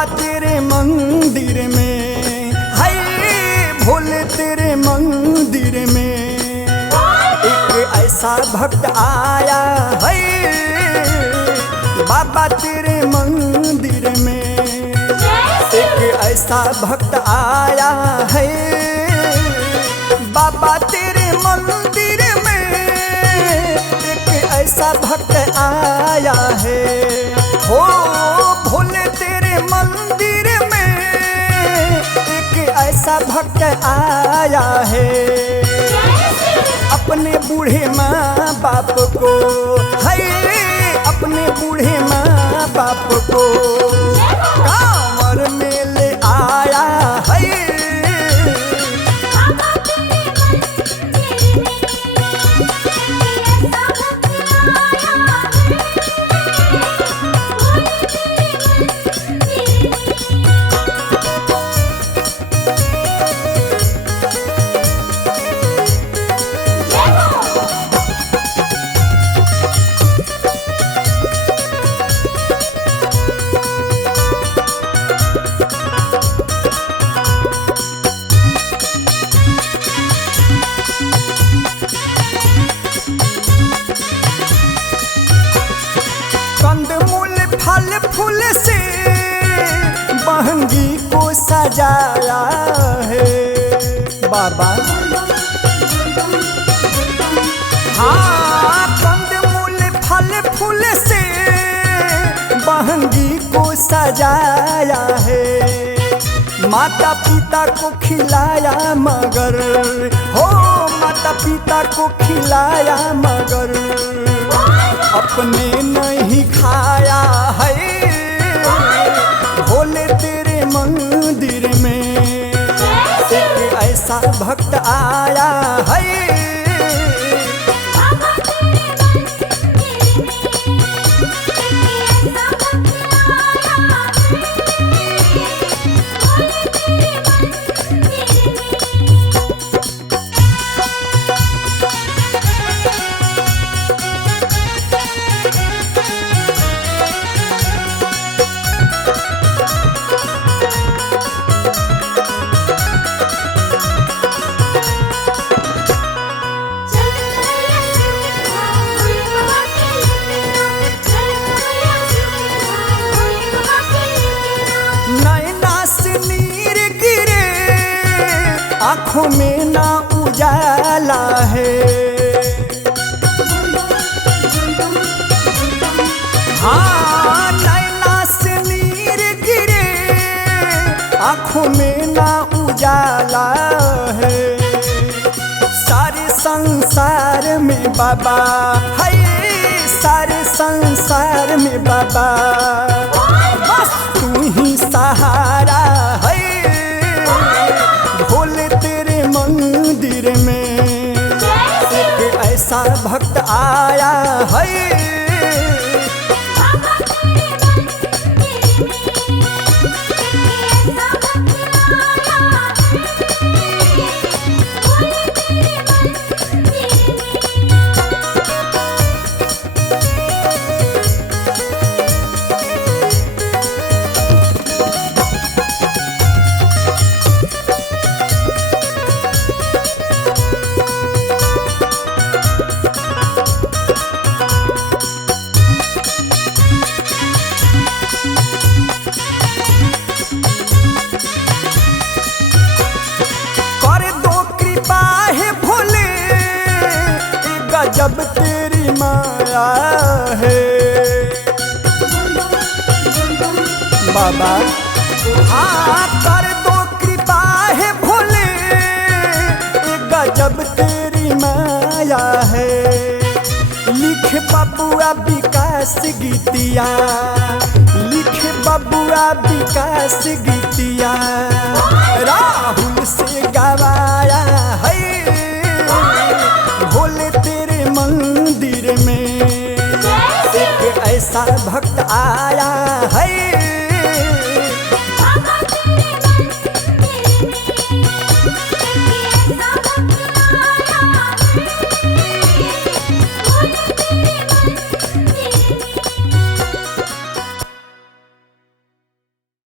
बाबा तेरे मंदिर में, हाय भोले तेरे मंदिर में एक ऐसा भक्त आया है। बाबा तेरे मंदिर में एक ऐसा भक्त आया है। बाबा तेरे मंदिर में एक ऐसा भक्त आया है। हो भोले तेरे मंदिर में एक ऐसा भक्त आया है। अपने बूढ़े माँ बाप को, है अपने बूढ़े माँ बाप को कांवर में ले आया है। कंदमूल फल फूल से महंगी को सजाया है बाबा। हाँ कंदमूल फल फूल से महंगी को सजाया है। माता पिता को खिलाया मगर, हो माता पिता को खिलाया मगर अपने नहीं खाया है। भोले तेरे मंदिर में एक ऐसा भक्त आया है। आँखों में ना उजाला है। हाँ नैना से नीर गिरे आँखों में ना उजाला है। सारे संसार में बाबा है, सारे संसार में बाबा बस तू ही सहारा है। भोले तेरे मंदिर में एक ऐसा भक्त आया है। जब तेरी माया है बाबा, हाँ कर दो कृपा है भोले। गजब तेरी माया है। लिख बबुआ विकास गीतिया, लिख बबुआ विकास गीतिया राहुल से गवाया है। भोले तेरे मंदिर में एक ऐसा भक्त आया